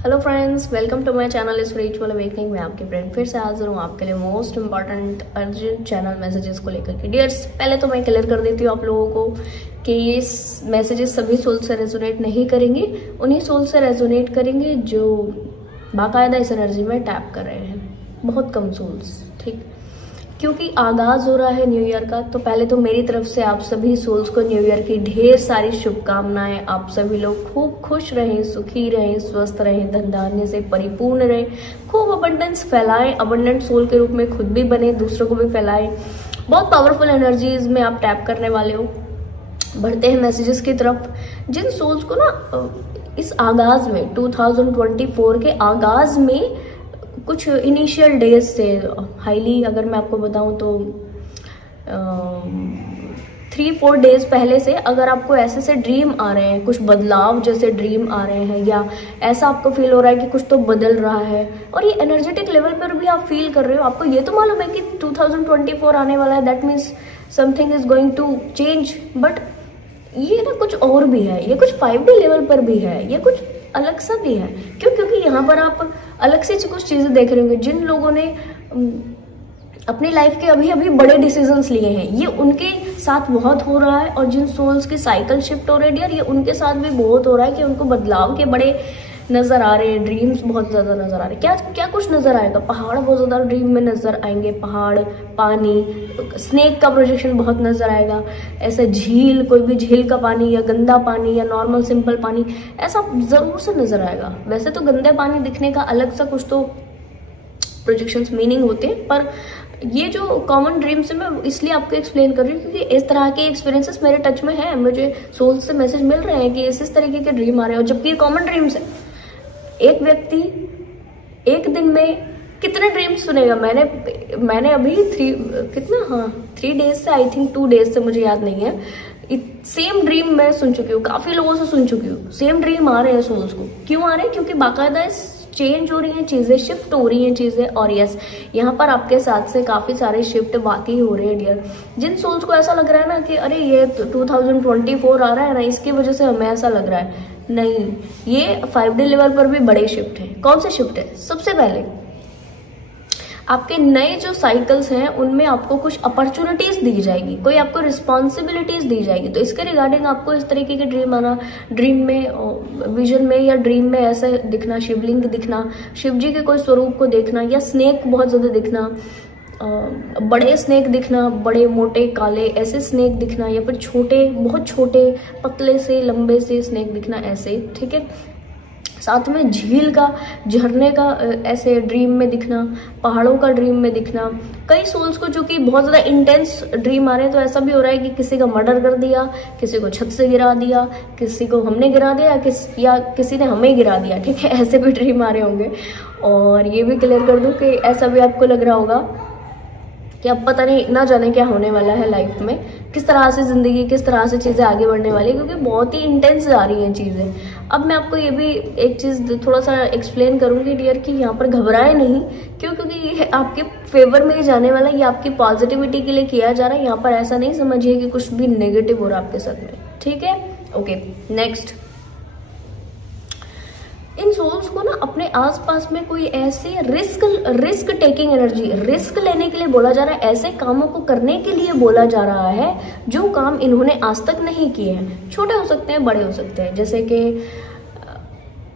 Hello friends, welcome to my channel spiritual awakening. मैं आपकी friend फिर से हाजिर हूँ आपके लिए most important urgent channel messages को लेकर के। डियर्स, पहले तो मैं क्लियर कर देती हूँ आप लोगों को कि ये मैसेजेस सभी सोल से रेजोनेट नहीं करेंगे। उन्हीं सोल से रेजोनेट करेंगे जो बाकायदा इस एनर्जी में टैप कर रहे हैं। बहुत कम सोल्स, ठीक, क्योंकि आगाज हो रहा है न्यू ईयर का। तो पहले तो मेरी तरफ से आप सभी सोल्स को न्यू ईयर की ढेर सारी शुभकामनाएं। आप सभी लोग खूब खुश रहें, सुखी रहें, स्वस्थ रहें, धन धान्य से परिपूर्ण रहें, खूब अबंडेंस फैलाएं, अबंडेंट सोल के रूप में खुद भी बने, दूसरों को भी फैलाएं। बहुत पावरफुल एनर्जीज में आप टैप करने वाले हो। बढ़ते हैं मैसेजेस की तरफ। जिन सोल्स को ना इस आगाज में 2024 के आगाज में कुछ इनिशियल डेज से हाईली, अगर मैं आपको बताऊं तो 3-4 डेज पहले से अगर आपको ऐसे से ड्रीम आ रहे हैं, कुछ बदलाव जैसे ड्रीम आ रहे हैं, या ऐसा आपको फील हो रहा है कि कुछ तो बदल रहा है, और ये एनर्जेटिक लेवल पर भी आप फील कर रहे हो, आपको ये तो मालूम है कि 2024 आने वाला है, that means something is going to change. But ये ना कुछ और भी है, ये कुछ 5D लेवल पर भी है, ये कुछ अलग सा भी है। क्यों? क्योंकि यहाँ पर आप अलग से कुछ चीजें देख रहे होंगे। जिन लोगों ने अपनी लाइफ के अभी अभी बड़े डिसीजंस लिए हैं, ये उनके साथ बहुत हो रहा है। और जिन सोल्स की साइकिल शिफ्ट हो रही है, ये उनके साथ भी बहुत हो रहा है कि उनको बदलाव के बड़े नजर आ रहे हैं, ड्रीम्स बहुत ज्यादा नजर आ रहे हैं। क्या क्या कुछ नजर आएगा? पहाड़ बहुत ज्यादा ड्रीम में नजर आएंगे, पहाड़, पानी, स्नेक का प्रोजेक्शन बहुत नजर आएगा। ऐसा झील, कोई भी झील का पानी या गंदा पानी या नॉर्मल सिंपल पानी, ऐसा जरूर से नजर आएगा। वैसे तो गंदे पानी दिखने का अलग सा कुछ तो प्रोजेक्शंस मीनिंग होते हैं, पर ये जो कॉमन ड्रीम्स है मैं इसलिए आपको एक्सप्लेन कर रही हूँ क्योंकि इस तरह के एक्सपीरियंसेस मेरे टच में है। मुझे सोल्स से मैसेज मिल रहे हैं कि इस तरीके के ड्रीम आ रहे हैं, और जबकि ये कॉमन ड्रीम्स है। एक व्यक्ति एक दिन में कितने ड्रीम्स सुनेगा? मैंने अभी 3 डेज से, आई थिंक 2 डेज से, मुझे याद नहीं है, सेम ड्रीम मैं सुन चुकी हूँ, काफी लोगों से सुन चुकी हूँ। सेम ड्रीम आ रहे हैं सोल्स को। क्यों आ रहे हैं? क्योंकि बाकायदा चेंज हो रही हैं चीजें, शिफ्ट हो रही हैं चीजें। और यस, यहाँ पर आपके साथ से काफी सारे शिफ्ट वाकई हो रहे हैं डियर। जिन सोल्स को ऐसा लग रहा है ना कि अरे ये 2024 आ रहा है ना, इसकी वजह से हमें ऐसा लग रहा है, नहीं, ये 5D लेवल पर भी बड़े शिफ्ट है। कौन से शिफ्ट है? सबसे पहले आपके नए जो साइकिल्स हैं उनमें आपको कुछ अपॉर्चुनिटीज दी जाएगी, कोई आपको रिस्पॉन्सिबिलिटीज दी जाएगी। तो इसके रिगार्डिंग आपको इस तरीके के ड्रीम आना, ड्रीम में, विजन में या ड्रीम में ऐसे दिखना, शिवलिंग दिखना, शिव जी के कोई स्वरूप को देखना, या स्नेक बहुत ज्यादा दिखना, बड़े स्नेक दिखना, बड़े मोटे काले ऐसे स्नेक दिखना, या फिर छोटे, बहुत छोटे पतले से लंबे से स्नेक दिखना, ऐसे, ठीक है। साथ में झील का, झरने का ऐसे ड्रीम में दिखना, पहाड़ों का ड्रीम में दिखना। कई सोल्स को जो कि बहुत ज्यादा इंटेंस ड्रीम आ रहे हैं, तो ऐसा भी हो रहा है कि किसी का मर्डर कर दिया, किसी को छत से गिरा दिया, किसी को हमने गिरा दिया, या किसी ने हमें गिरा दिया, ठीक है, ऐसे भी ड्रीम आ रहे होंगे। और ये भी क्लियर कर दूं कि ऐसा भी आपको लग रहा होगा कि अब पता नहीं, ना जाने क्या होने वाला है लाइफ में, किस तरह से जिंदगी, किस तरह से चीजें आगे बढ़ने वाली है, क्योंकि बहुत ही इंटेंस जा रही हैं चीजें। अब मैं आपको ये भी एक चीज थोड़ा सा एक्सप्लेन करूंगी डियर कि यहाँ पर घबराए नहीं। क्यों? क्योंकि ये आपके फेवर में ही जाने वाला है, ये आपकी पॉजिटिविटी के लिए किया जा रहा है। यहाँ पर ऐसा नहीं समझिए कि कुछ भी नेगेटिव हो रहा है आपके साथ में, ठीक है। Okay, next. इन सोल्स को ना अपने आसपास में कोई ऐसे रिस्क टेकिंग एनर्जी, रिस्क लेने के लिए बोला जा रहा है, ऐसे कामों को करने के लिए बोला जा रहा है जो काम इन्होंने आज तक नहीं किए हैं। छोटे हो सकते हैं, बड़े हो सकते हैं। जैसे कि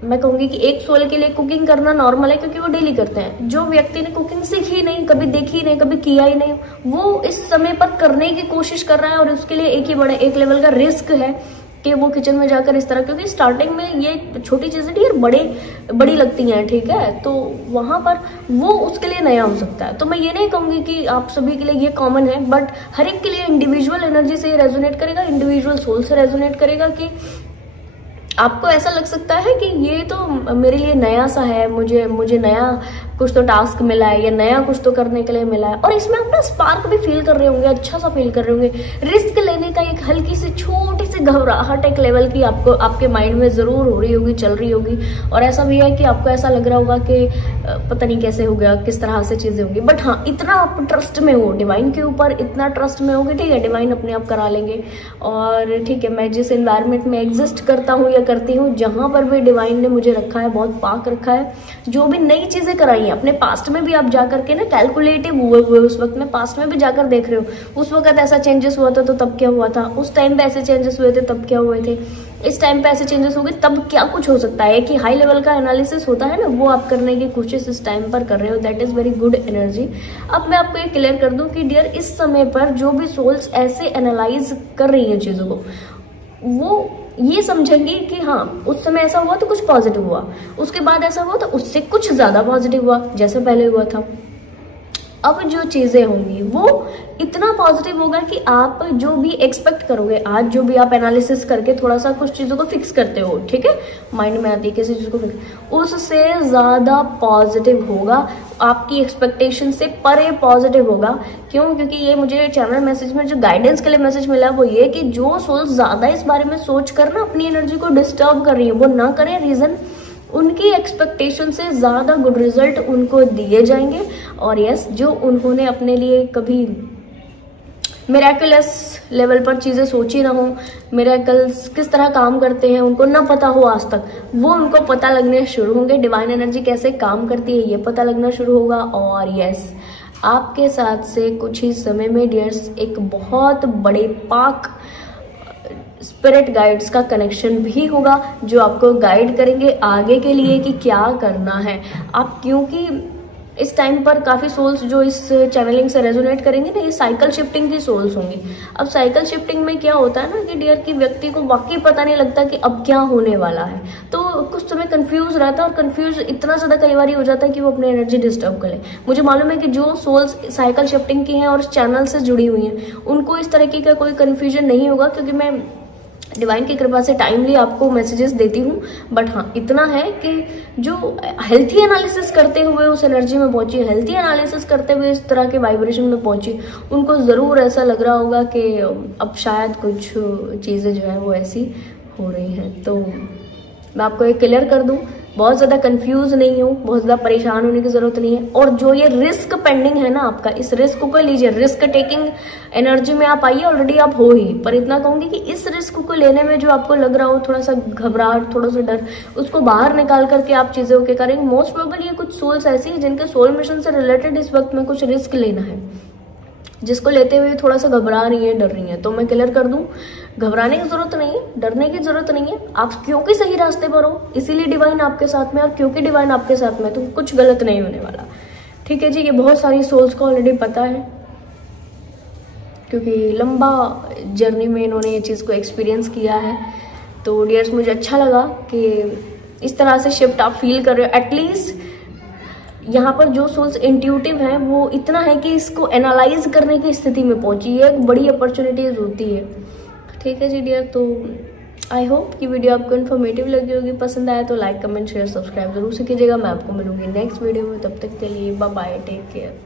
मैं कहूंगी कि एक सोल के लिए कुकिंग करना नॉर्मल है क्योंकि वो डेली करते हैं। जो व्यक्ति ने कुकिंग सीखी नहीं, कभी देखी नहीं, कभी किया ही नहीं, वो इस समय पर करने की कोशिश कर रहा है, और उसके लिए एक लेवल का रिस्क है कि वो किचन में जाकर इस तरह, क्योंकि स्टार्टिंग में ये छोटी चीजें यार बड़ी लगती हैं, ठीक है, तो वहां पर वो उसके लिए नया हो सकता है। तो मैं ये नहीं कहूंगी कि आप सभी के लिए ये कॉमन है, बट हर एक के लिए इंडिविजुअल एनर्जी से रेजोनेट करेगा, इंडिविजुअल सोल से रेजोनेट करेगा। कि आपको ऐसा लग सकता है कि ये तो मेरे लिए नया सा है, मुझे नया कुछ तो टास्क मिला है या नया कुछ तो करने के लिए मिला है, और इसमें आप ना स्पार्क भी फील कर रहे होंगे, अच्छा सा फील कर रहे होंगे। रिस्क लेने का एक हल्की सी छोटी सी घबराहट एक लेवल की आपको आपके माइंड में जरूर हो रही होगी, चल रही होगी, और ऐसा भी है कि आपको ऐसा लग रहा होगा कि पता नहीं कैसे हो गया, किस तरह से चीजें होंगी। बट हाँ, इतना आप ट्रस्ट में हो डिवाइन के ऊपर, इतना ट्रस्ट में होगे, ठीक है, डिवाइन अपने आप करा लेंगे। और ठीक है, मैं जिस एनवायरनमेंट में एग्जिस्ट करता हूँ या करती हूँ, जहां पर भी डिवाइन ने मुझे रखा है, बहुत पाक रखा है। जो भी नई चीजें कराई हैं अपने पास्ट में भी आप जाकर के ना कैलकुलेटिव हुए उस वक्त में पास्ट में भी जाकर देख रहे हो, उस वक्त ऐसा चेंजेस हुआ था तो तब क्या हुआ था, उस टाइम पे ऐसे चेंजेस हुए थे तब क्या हुए थे, इस टाइम पे ऐसे चेंजेस हो गए तब क्या कुछ हो सकता है। कि हाई लेवल का एनालिसिस होता है ना, वो आप करने की कोशिश इस टाइम पर कर रहे हो, that is very good energy. अब मैं आपको ये क्लियर कर दूं कि डियर, इस समय पर जो भी सोल्स ऐसे एनालाइज कर रही हैं चीजों को, वो ये समझेंगे कि हाँ उस समय ऐसा हुआ तो कुछ पॉजिटिव हुआ, उसके बाद ऐसा हुआ तो उससे कुछ ज्यादा पॉजिटिव हुआ जैसे पहले हुआ था। अब जो चीजें होंगी वो इतना पॉजिटिव होगा कि आप जो भी एक्सपेक्ट करोगे, आज जो भी आप एनालिसिस करके थोड़ा सा कुछ चीजों को फिक्स करते हो, ठीक है, माइंड में आती है किसी चीज को फिक्स, उससे ज्यादा पॉजिटिव होगा, आपकी एक्सपेक्टेशन से परे पॉजिटिव होगा। क्यों? क्योंकि ये मुझे चैनल मैसेज में जो गाइडेंस के लिए मैसेज मिला वो ये कि जो सोल्स ज्यादा इस बारे में सोच कर ना अपनी एनर्जी को डिस्टर्ब कर रही है, वो ना करें। रीजन, उनकी एक्सपेक्टेशन से ज्यादा गुड रिजल्ट उनको दिए जाएंगे। और यस, जो उन्होंने अपने लिए कभी मिरेकलस लेवल पर चीजें सोची ना हो, मिरेकल्स किस तरह काम करते हैं उनको ना पता हो आज तक, वो उनको पता लगने शुरू होंगे। डिवाइन एनर्जी कैसे काम करती है ये पता लगना शुरू होगा। और यस, आपके साथ से कुछ ही समय में डियर्स एक बहुत बड़े पाक स्पिरिट गाइड्स का कनेक्शन भी होगा, जो आपको गाइड करेंगे आगे के लिए कि क्या करना है आप। क्योंकि इस टाइम पर काफी सोल्स जो इस चैनलिंग से रेजोनेट करेंगे ना, ये साइकिल शिफ्टिंग की सोल्स होंगी। अब साइकिल शिफ्टिंग में क्या होता है ना कि डियर की व्यक्ति को वाकई पता नहीं लगता कि अब क्या होने वाला है, तो कुछ समय कंफ्यूज रहता है, और कंफ्यूज इतना ज्यादा कई बार हो जाता है कि वो अपनी एनर्जी डिस्टर्ब कर ले। मुझे मालूम है कि जो सोल्स साइकिल शिफ्टिंग की हैं और इस चैनल से जुड़ी हुई हैं, उनको इस तरीके का कोई कंफ्यूजन नहीं होगा, क्योंकि मैं डिवाइन की कृपा से टाइमली आपको मैसेजेस देती हूँ। बट हाँ, इतना है कि जो हेल्थी एनालिसिस करते हुए उस एनर्जी में पहुंची, हेल्थी एनालिसिस करते हुए इस तरह के वाइब्रेशन में पहुंची, उनको जरूर ऐसा लग रहा होगा कि अब शायद कुछ चीजें जो है वो ऐसी हो रही हैं। तो मैं आपको एक क्लियर कर दूं, बहुत ज्यादा कंफ्यूज नहीं हो, बहुत ज्यादा परेशान होने की जरूरत नहीं है। और जो ये रिस्क पेंडिंग है ना आपका, इस रिस्क को लीजिए, रिस्क टेकिंग एनर्जी में आप आइए, ऑलरेडी आप हो ही। पर इतना कहूंगी कि इस रिस्क को लेने में जो आपको लग रहा हो थोड़ा सा घबराहट, थोड़ा सा डर, उसको बाहर निकाल करके आप चीजें ओके करेंगे। मोस्ट प्रोबेबली ये कुछ सोल्स ऐसी है जिनके सोल मिशन से रिलेटेड इस वक्त में कुछ रिस्क लेना है, जिसको लेते हुए थोड़ा सा घबरा रही है, डर रही है। तो मैं क्लियर कर दूं, घबराने की जरूरत नहीं है, डरने की जरूरत नहीं है। आप क्योंकि सही रास्ते पर हो, इसीलिए डिवाइन आपके साथ में, और क्योंकि डिवाइन आपके साथ में, तो कुछ गलत नहीं होने वाला। ठीक है जी, ये बहुत सारी सोल्स को ऑलरेडी पता है, क्योंकि लंबा जर्नी में इन्होंने ये चीज को एक्सपीरियंस किया है। तो डियर्स, मुझे अच्छा लगा कि इस तरह से शिफ्ट आप फील कर रहे हो। एटलीस्ट यहाँ पर जो सोल्स इंट्यूटिव हैं वो इतना है कि इसको एनालाइज करने की स्थिति में पहुंची है, एक बड़ी अपॉर्चुनिटीज होती है। ठीक है जी डियर, तो आई होप कि वीडियो आपको इन्फॉर्मेटिव लगी होगी, पसंद आया तो लाइक कमेंट शेयर सब्सक्राइब जरूर से कीजिएगा। मैं आपको मिलूंगी नेक्स्ट वीडियो में, तब तक के लिए बाय बाय, टेक केयर।